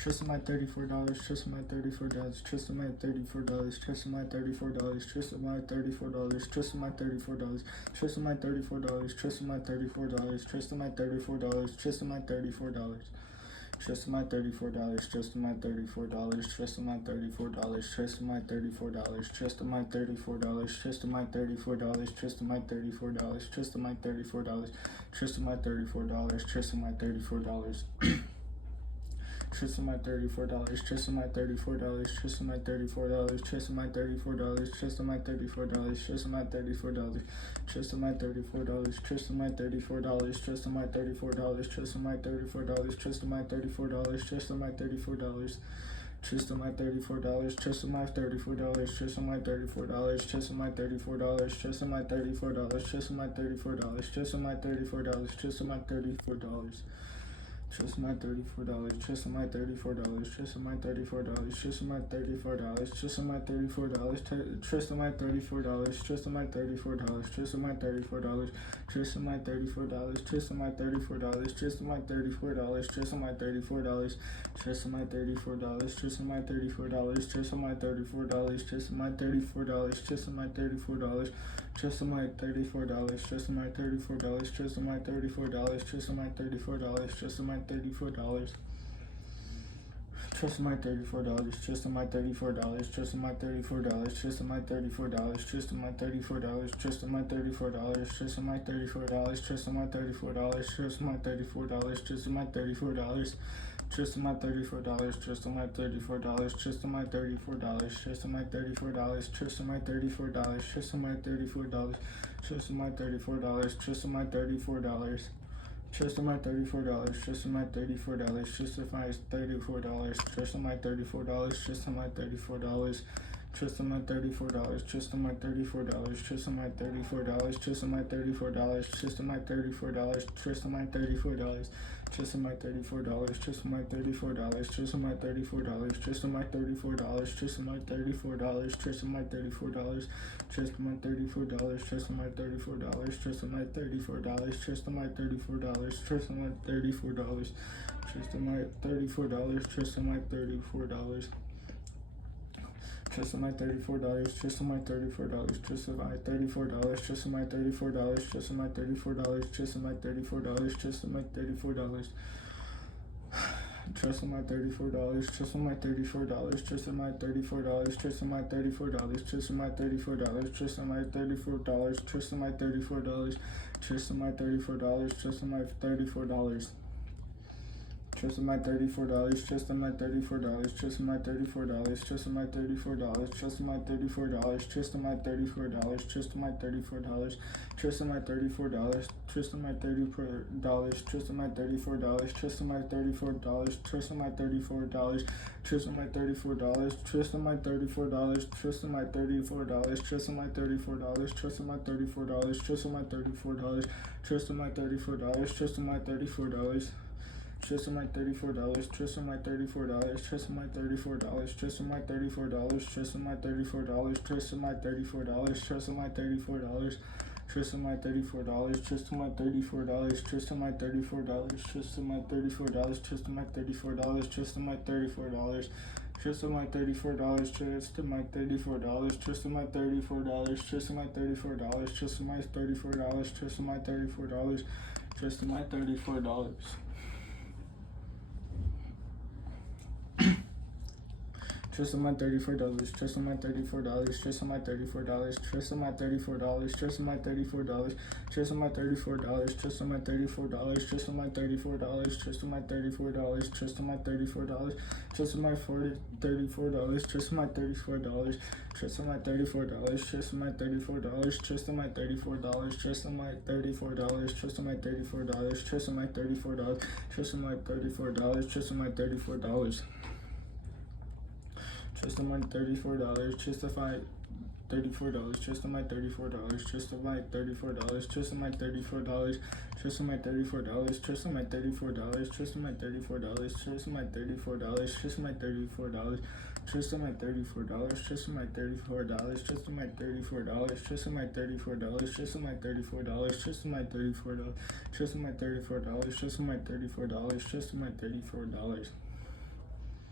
tristamite $34, tristamite $34, tristamite $34, tristamite $34, tristamite $34, tristamite $34, tristamite $34, tristamite $34, tristamite $34, tristamite $34. Tristamite $34, tristamite $34, tristamite $34, tristamite $34, tristamite $34, tristamite $34, tristamite $34, tristamite $34, tristamite $34, tristamite $34. Tristamite $34, tristamite $34, tristamite $34, tristamite $34, tristamite $34, tristamite $34, tristamite $34, tristamite $34, tristamite $34, tristamite $34, tristamite $34, tristamite $34. Tristamite $34, tristamite $34, tristamite $34, tristamite $34, tristamite $34, tristamite $34, tristamite $34, tristamite $34. Tristamite $34, tristamite $34, tristamite $34, tristamite $34, tristamite $34, tristamite $34, tristamite $34, tristamite $34, tristamite $34, tristamite $34, tristamite $34, tristamite $34, tristamite $34, tristamite $34, tristamite $34, tristamite $34, tristamite $34, tristamite $34, tristamite $34, tristamite $34, tristamite $34, tristamite $34. Tristamite $34, tristamite $34, tristamite $34, tristamite $34, tristamite $34, tristamite $34, tristamite $34, tristamite $34, tristamite $34, tristamite $34. Tristamite $34, tristamite $34, tristamite $34, tristamite $34, tristamite $34, tristamite $34, tristamite $34, tristamite $34. Tristamite $34, tristamite $34, tristamite $34, tristamite $34, tristamite $34, tristamite $34, tristamite $34, tristamite $34, tristamite $34, tristamite $34, tristamite $34, tristamite $34, tristamite $34, tristamite $34, tristamite $34, tristamite $34, tristamite $34, tristamite $34, tristamite $34, tristamite $34, tristamite $34, tristamite $34, tristamite $34, tristamite $34. Tristamite $34, tristamite $34, tristamite $34, tristamite $34, tristamite $34, tristamite $34, tristamite $34. Tristamite $34, tristamite $34, tristamite $34, tristamite $34, tristamite $34, tristamite $34, tristamite $34, tristamite $34, tristamite $34. Tristamite $34, tristamite $34, tristamite $34, tristamite $34, tristamite $34, tristamite $34, tristamite $34, tristamite $34, tristamite $34, tristamite $34, tristamite $34, tristamite $34, tristamite $34, tristamite $34, tristamite $34, tristamite $34, tristamite $34, tristamite $34, tristamite $34, tristamite $34. Tristamite $34, tristamite $34, tristamite $34, tristamite $34, tristamite $34, tristamite $34, tristamite $34, tristamite $34, tristamite $34, tristamite $34, tristamite $34, tristamite $34, tristamite $34, tristamite $34, tristamite $34, tristamite $34, tristamite $34, tristamite $34, tristamite $34, tristamite $34. Tristamite $34, tristamite $34, tristamite $34, tristamite $34, tristamite $34, tristamite $34, tristamite $34, tristamite $34, tristamite $34, tristamite $34, tristamite $34, tristamite $34, tristamite $34, tristamite $34, tristamite $34, tristamite $34, tristamite $34, tristamite $34, tristamite $34, tristamite $34. Tristamite $34, tristamite $34, tristamite $34, tristamite $34, tristamite $34, tristamite $34, tristamite $34, tristamite $34, tristamite $34, tristamite $34, tristamite $34, tristamite $34, tristamite $34, tristamite $34, tristamite $34, tristamite $34, tristamite $34, tristamite $34, tristamite $34.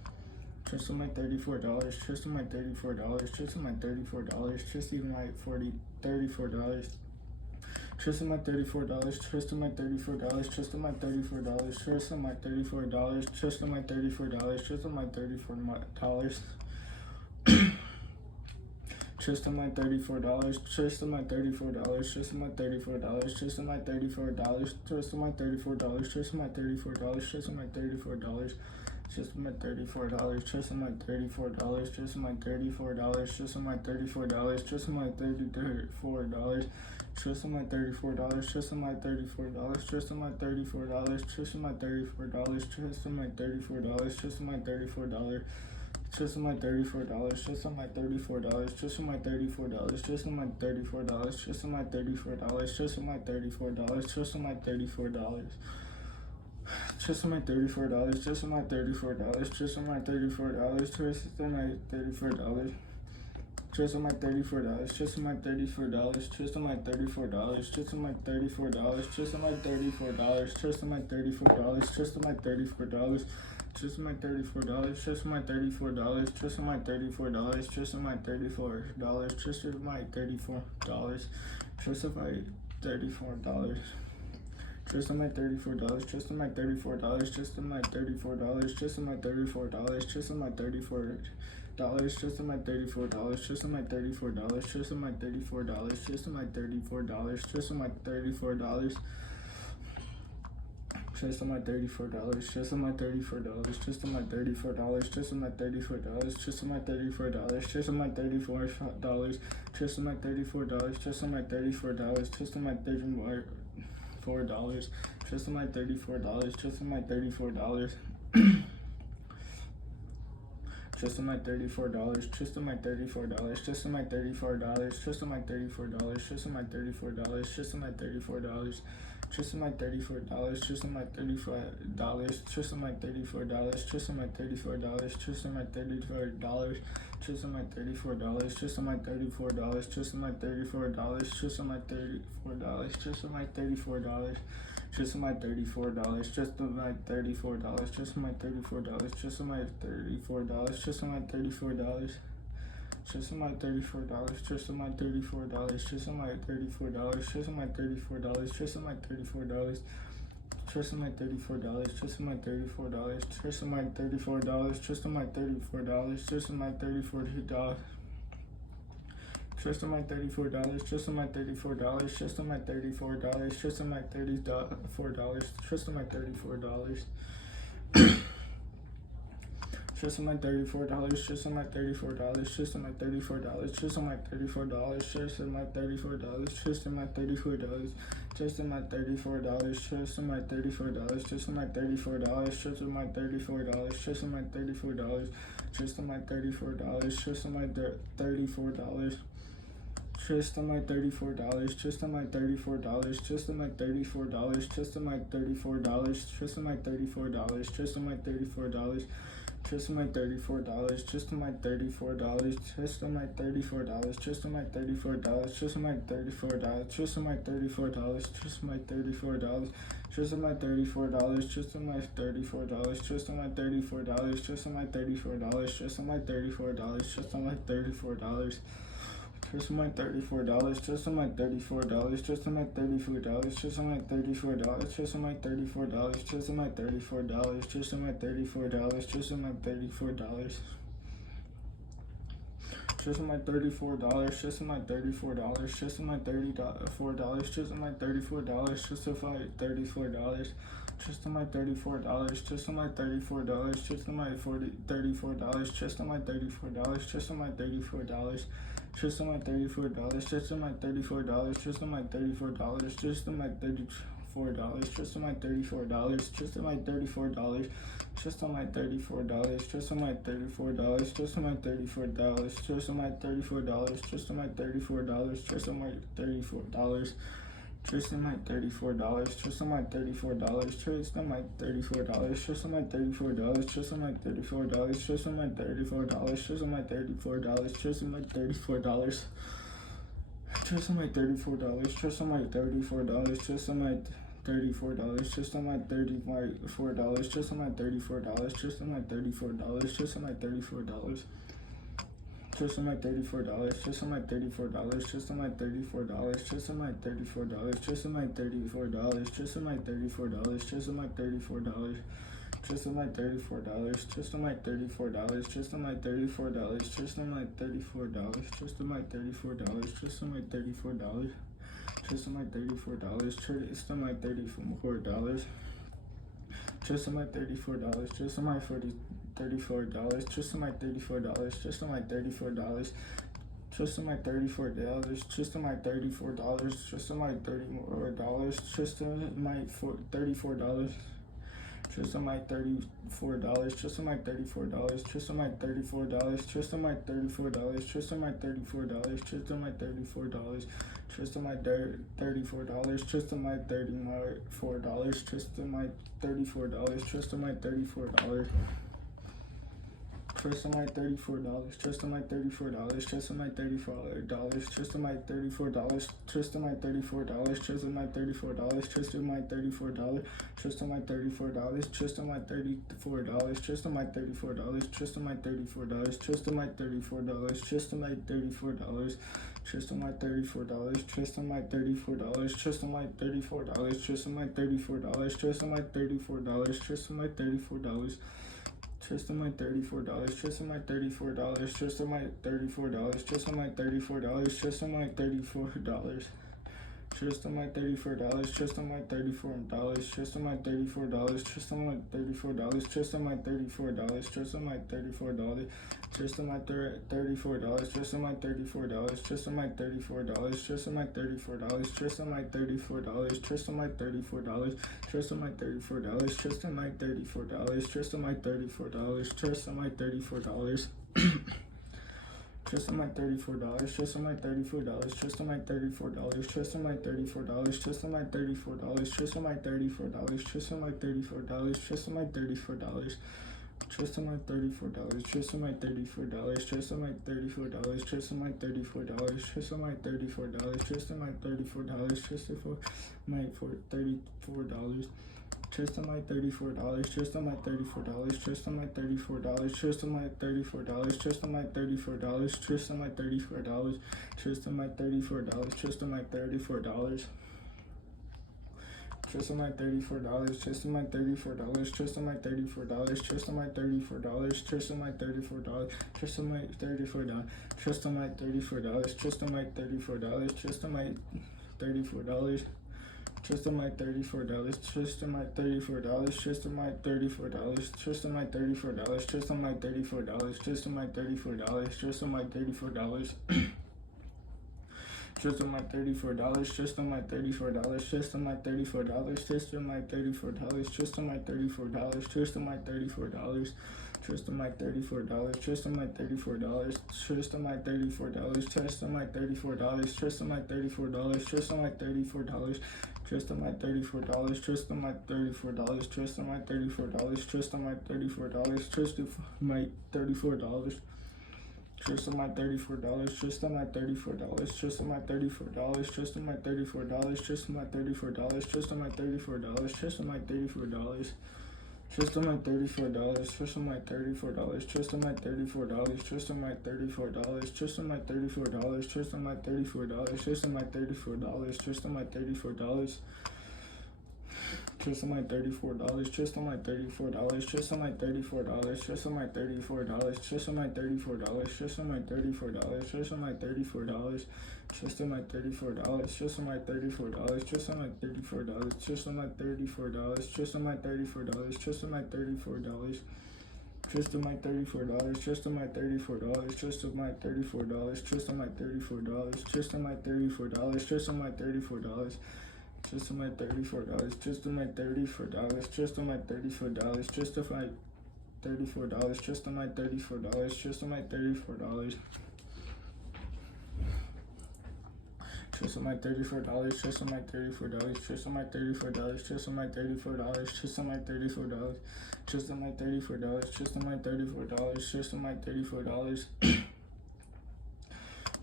Tristan my $34, Tristan my $34, Tristan my $34, Tristan my $34. Tristan my $34, Tristan my $34, Tristan my $34, Tristan my $34, Tristan my $34, Tristan my $34. Tristan my $34, Tristan my $34, Tristan my $34, Tristan my $34, Tristan my $34, Tristan my $34, Tristan my $34. Tristan my $34, Tristan my $34, Tristan my $34, Tristan my $34, Tristan my $34, Tristan my $34, Tristan my $34, Tristan my $34, Tristan my $34, Tristan my $34, Tristan my $34. Tristan my $34, Tristan my $34, Tristan my $34, Tristan my $34, Tristan my $34, Tristan my $34, Tristan my $34. Tristan my $34, Tristan my $34, Tristan my $34, Tristan my $34. Tristan my $34, Tristan my $34, Tristan my $34, Tristan my $34, Tristan my $34, Tristan my $34, Tristan my $34. Tristan my $34, Tristan my $34, Tristan my $34, Tristan my $34, Tristan my $34, Tristan my $34. Tristan my $34, Tristan my $34, Tristan my $34, Tristan my $34, Tristan my $34. Tristan my $34, Tristan my $34, Tristan my $34, Tristan my $34, Tristan my $34. Tristan my $34, Tristan my $34, Tristan my $34, Tristan my $34, Tristan my $34, Tristan my $34, Tristan my $34, Tristan my $34, Tristan my $34, Tristan my $34, Tristan my $34. Tristan my $34, Tristan my $34, Tristan my $34, Tristan my $34, Tristan my $34, Tristan my $34. Tristan my $34, Tristan my $34, Tristan my $34, Tristan my $34, Tristan my $34, Tristan my $34, Tristan my $34, Tristan my $34, Tristan my $34, Tristan my $34, Tristan my $34, Tristan my $34, Tristan my $34, Tristan my $34, Tristan my $34. Tristan my $34, Tristan my $34, Tristan my $34, Tristan my $34, Tristan my $34, Tristan my $34, Tristan my $34, Tristan my $34, Tristan my $34, Tristan my $34. Tristan my $34, Tristan my $34, Tristan my $34, Tristan my $34, Tristan my $34. Tristan my $34, Tristan my $34, Tristan my $34, Tristan my $34, Tristan my $34, Tristan my $34, Tristan my $34, Tristan my $34, Tristan my $34, Tristan my $34, Tristan my $34, Tristan my $34, Tristan my $34. Tristan my $34, Tristan my $34, Tristan my $34, Tristan my $34, Tristan my $34, Tristan my $34. Tristan my $34, Tristan my $34, Tristan my $34, Tristan my $34, Tristan my $34, Tristan my $34, Tristan my $34, Tristan my $34, Tristan my $34, Tristan my $34, Tristan my $34, Tristan my $34, Tristan my $34. Tristan my $34, Tristan my $34, Tristan my $34, Tristan my $34, Tristan my $34, Tristan my $34, Tristan my $34, Tristan my $34. Tristan my $34, Tristan my $34, Tristan my $34, Tristan my $34, Tristan my $34. Tristan my $34, Tristan my $34, Tristan my $34, Tristan my $34, Tristan my $34. Tristan my $34, Tristan my $34, Tristan my $34, Tristan my $34, Tristan my $34, Tristan my $34, Tristan my $34, Tristan my $34, Tristan my $34, Tristan my $34, Tristan my $34, Tristan my $34. Tristan my $34, Tristan my $34, Tristan my $34, Tristan my $34, Tristan my $34, Tristan my $34, Tristan my $34, Tristan my $34, Tristan my $34, Tristan my $34, Tristan my $34, Tristan my $34, $34, tristamite $34, tristamite $34, tristamite $34, tristamite $34. Tristamite $34, tristamite $34, tristamite $34, tristamite $34, tristamite $34, tristamite $34, tristamite $34, tristamite $34, tristamite $34, tristamite $34, tristamite $34, tristamite $34, tristamite $34, tristamite $34, tristamite $34, tristamite $34, tristamite $34, tristamite $34, tristamite $34, tristamite $34, tristamite $34, tristamite $34, tristamite $34, tristamite $34, tristamite $34, tristamite $34, tristamite $34, tristamite $34, tristamite $34, tristamite $34, tristamite $34, tristamite $34, tristamite $34. Tristamite $34, tristamite $34, tristamite $34, tristamite $34, tristamite $34, tristamite $34, tristamite $34, tristamite $34, tristamite $34, tristamite $34, tristamite $34, tristamite $34, tristamite $34, tristamite $34, tristamite $34, tristamite $34, tristamite $34, tristamite $34, tristamite $34. Tristamite $34, tristamite $34, tristamite $34, tristamite $34, tristamite $34, tristamite $34, tristamite $34, tristamite $34, tristamite $34, tristamite $34, tristamite $34, tristamite $34, tristamite $34, tristamite $34, tristamite $34, tristamite $34, tristamite $34, tristamite $34, tristamite $34, tristamite $34, tristamite $34. Tristamite $34, tristamite $34, tristamite $34, tristamite $34, tristamite $34, tristamite $34, tristamite $34, tristamite $34, tristamite $34, tristamite $34, tristamite $34, tristamite $34, tristamite $34, tristamite $34, tristamite $34, tristamite $34, tristamite $34, tristamite $34, tristamite $34, tristamite $34, tristamite $34, tristamite $34, tristamite $34. Tristamite $34, tristamite $34, tristamite $34, tristamite $34, tristamite $34, tristamite $34, tristamite $34, tristamite $34, tristamite $34. Tristamite $34, tristamite $34, tristamite $34, tristamite $34, tristamite $34, tristamite $34, tristamite $34. Tristamite $34, tristamite $34, tristamite $34, tristamite $34, tristamite $34, tristamite $34, tristamite $34, tristamite $34, tristamite $34, tristamite $34, tristamite $34, tristamite $34, tristamite $34, tristamite $34, tristamite $34, tristamite $34, tristamite $34. Tristamite $34, tristamite $34, tristamite $34, tristamite $34, tristamite $34, tristamite $34, tristamite $34, tristamite $34, tristamite $34, tristamite $34, tristamite $34, tristamite $34, tristamite $34, tristamite $34, tristamite $34. Tristamite $34, tristamite $34, tristamite $34, tristamite $34, tristamite $34, tristamite $34, tristamite $34, tristamite $34, tristamite $34, tristamite $34, tristamite $34, tristamite $34, tristamite $34. Tristamite $34, tristamite $34, tristamite $34, tristamite $34, tristamite $34, tristamite $34. Tristamite $34, tristamite $34, tristamite $34, tristamite $34, tristamite $34, tristamite $34. Tristamite $34, tristamite $34, tristamite $34, tristamite $34, tristamite $34, tristamite $34, tristamite $34, tristamite $34.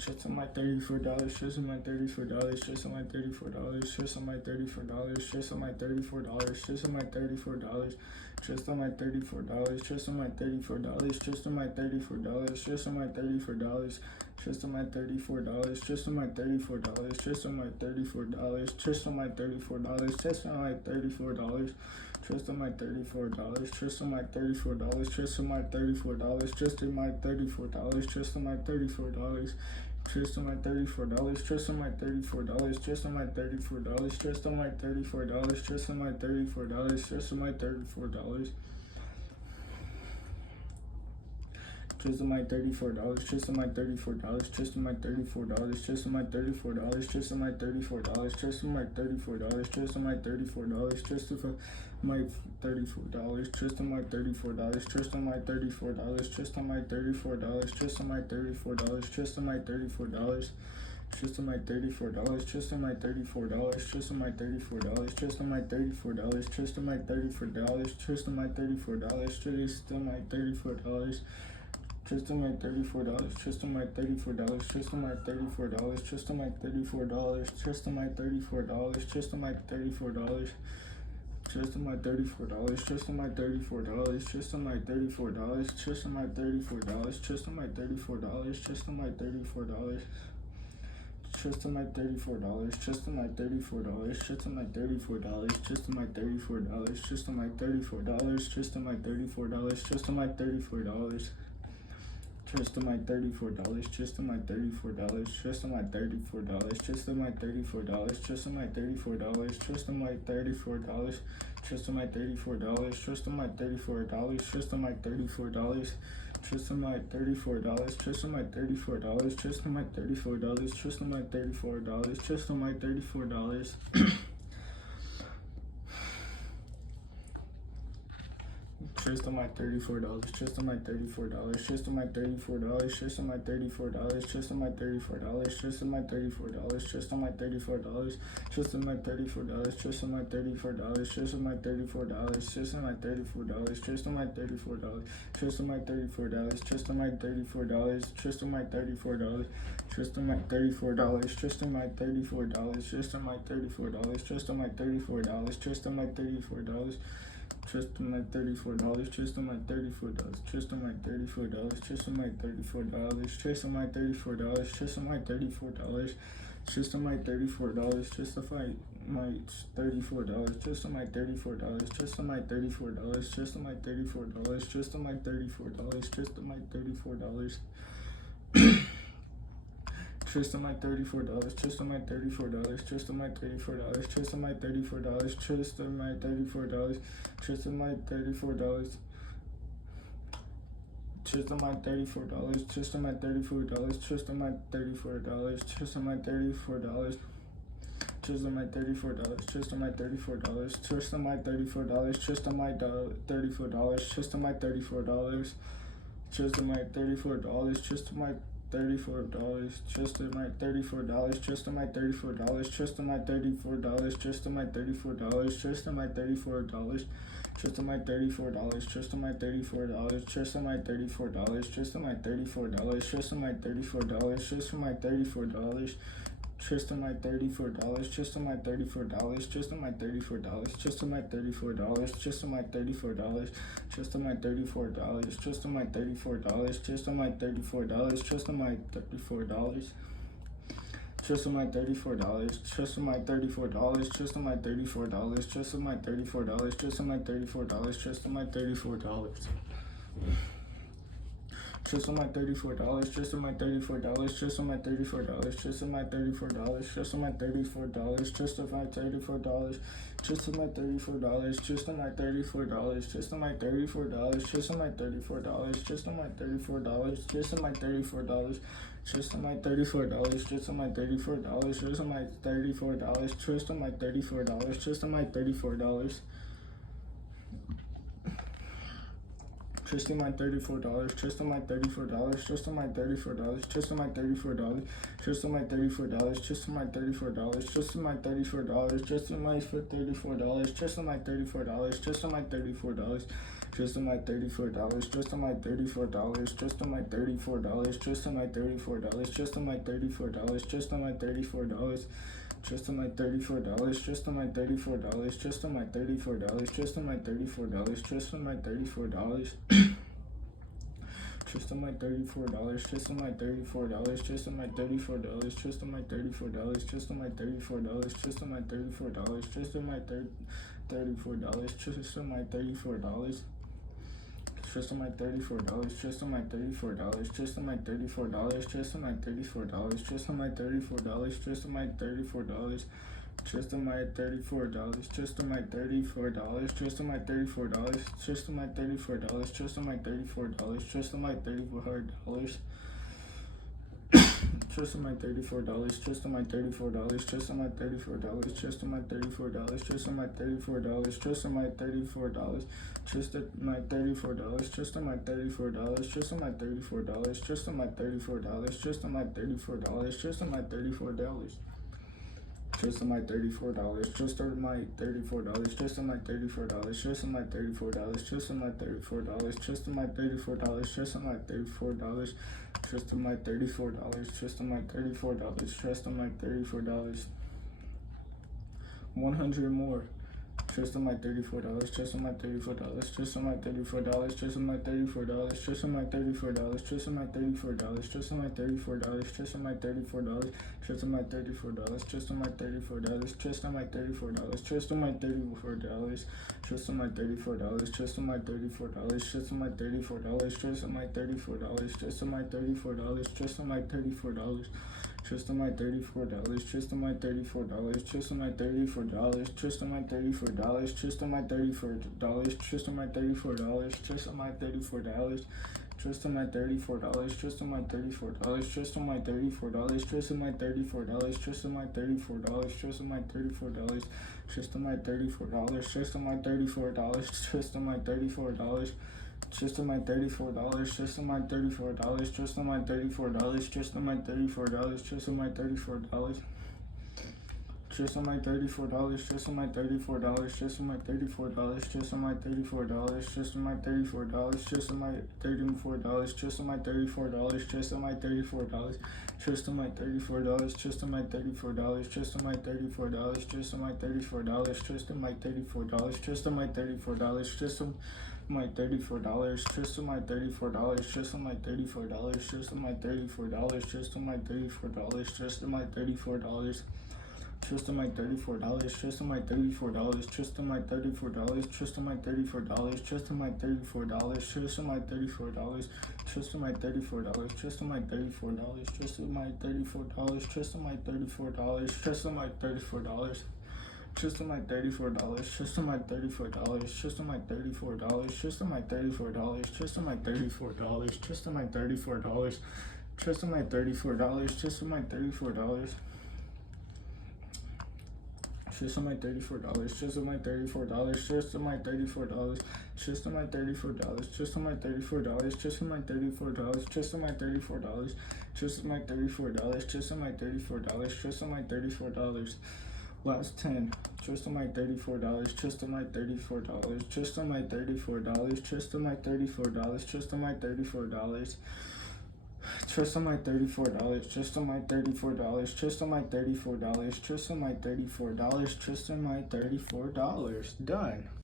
Just on my $34, just on my $34, just on my $34, just on my $34, just on my $34, just on my $34, just on my $34, just on my $34, just on my $34, just on my $34, just on my $34, just on my $34, just on my $34, just on my $34, just on my $34, just on my $34, just on my $34, just on my $34, just on my $34, just on my $34, just on my $34, just on my $34, just on my $34, just on my $34, just on my $34, just on my $34. Just on my $34, just on my $34, just on my $34, just on my $34, just on my $34, just on my $34, just on my $34, just on my $34, just on my $34, just on my $34, just on my $34, just on my $34, just on my $34. Just on my $34, just on my $34, just on my $34, just on my $34, just on my $34, just on my $34, just on my $34. Just on my $34, just on my $34, just on my $34, just on my $34, just on my $34, just on my $34, just on my $34, just on my $34, just on my $34, just on my $34, just on my $34, just on my $34, just on my $34, just on my $34, just on my $34, just on my $34, just on my $34, just on my $34, just on my $34. Just on my $34, just on my $34, just on my $34, just on my $34, just on my $34, just on my $34, just on my $34, just on my $34, just on my $34, just on my $34, just on my $34, just on my $34, just on my $34, just on my $34. Just on my $34, just on my $34, just on my $34, just on my $34, just on my $34, just on my $34, just on my $34, just on my $34, just on my $34, just on my $34, just on my $34, just on my $34, just on my $34, just on my $34, just on my $34, just on my $34, just on my $34, just on my $34, just on my $34, just on my $34. Just on my $34, just on my $34, just on my $34, just on my $34, just on my $34, just on my $34, just on my $34, just on my $34, just on my $34, just on my $34, just on my $34, just on my $34, just on my $34. Just on my $34, just on my $34, just on my $34, just on my $34, just on my $34, just on my $34, just on my $34, just on my $34, just on my $34, just on my $34, just on my $34, just on my $34, just on my $34, just on my $34, just on my $34, just on my $34, just on my $34, just on my $34, just on my $34, just on my $34, just on my $34, just on my $34, just on my $34, just on my $34, just on my $34, just on my $34, just on my $34, just on my $34, just on my $34, just on my $34, just on my $34, just on my $34, just on my $34, just on my $34, just on my $34, just on my $34, just on my $34, just on my $34, just on my $34, just on my $34, just on my $34, just on my $34, just on my $34. Just on my $34, just on my $34, just on my $34, just on my $34, just on my $34, just on my $34, just on my $34, just on my $34, just on my $34, just on my $34, just on my $34, just on my $34, just on my $34, just on my $34, just on my $34, just on my $34, just on my $34. Just on my $34, just on my $34, just on my $34, just on my $34, just on my $34, just on my $34, just on my $34, just on my $34, just on my $34, just on my $34, Just on my $34, just on my $34, just on my $34, just on my $34, just on my $34, just on my $34, just on my $34, just on my $34, just on my $34, just on my $34, just on my $34. Just on my $34, just on my $34, just on my $34, just on my $34, just on my $34, just on my $34, just on my $34, just on my $34. Just on my $34, just on my $34, just on my $34, just on my $34, just on my $34, just on my $34, just on my $34, just on my $34, just on my $34, just on my $34, just on my $34, just on my $34. Just on my $34, just on my $34, just on my $34, just on my $34, just on my $34, just on my $34, just on my $34, just on my $34, just on my $34, just on my $34, just on my $34, just on my $34. Just on my $34, just on my $34, just on my $34, just on my $34, just on my $34, just on my $34, just on my $34, just on my $34, just on my $34, just on my $34. 100 more. Just on my $34, just on my $34, just on my $34, just on my $34, just on my $34, just on my $34, just on my $34, just on my $34, just on my $34, just on my $34, just on my $34, just on my $34, just on my $34, just on my $34, just on my $34, just on my $34, just on my $34, just on my $34. Just on my $34, just on my $34, just on my $34, just on my $34, just on my $34, just on my $34, just on my $34, just on my $34, just on my $34, just on my $34, just on my $34, just on my $34, just on my $34, just on my $34, just on my $34, just on my $34. Just on my $34, just on my $34, just on my $34, just on my $34, just on my $34, just on my $34, just on my $34, just on my $34, just on my $34, just on my $34, just on my $34, just on my $34, just on my $34, just on my $34, just on my $34, just on my $34, just on my $34, just on my $34, just on my $34, just on my $34, just on my $34, just on my $34, just on my $34, just on my $34, just on my $34, just on my $34, just on my $34, just on my $34, just on my $34, just on my $34, just on my $34, just on my $34, just on my $34, just on my $34, just on my $34, just on my $34. Just on my $34, just on my $34, just on my $34, just on my $34, just on my $34, just on my $34, just on my $34, just on my $34. Just on my $34, just on my $34, just on my $34, just on my $34, just on my $34, just on my $34, just on my $34, just on my $34, just on my $34, just on my $34. Last 10, just on my $34, just on my $34, just on my $34, just on my $34, just on my $34, just on my $34, just on my $34, just on my $34, just on my $34, just on my $34. Done.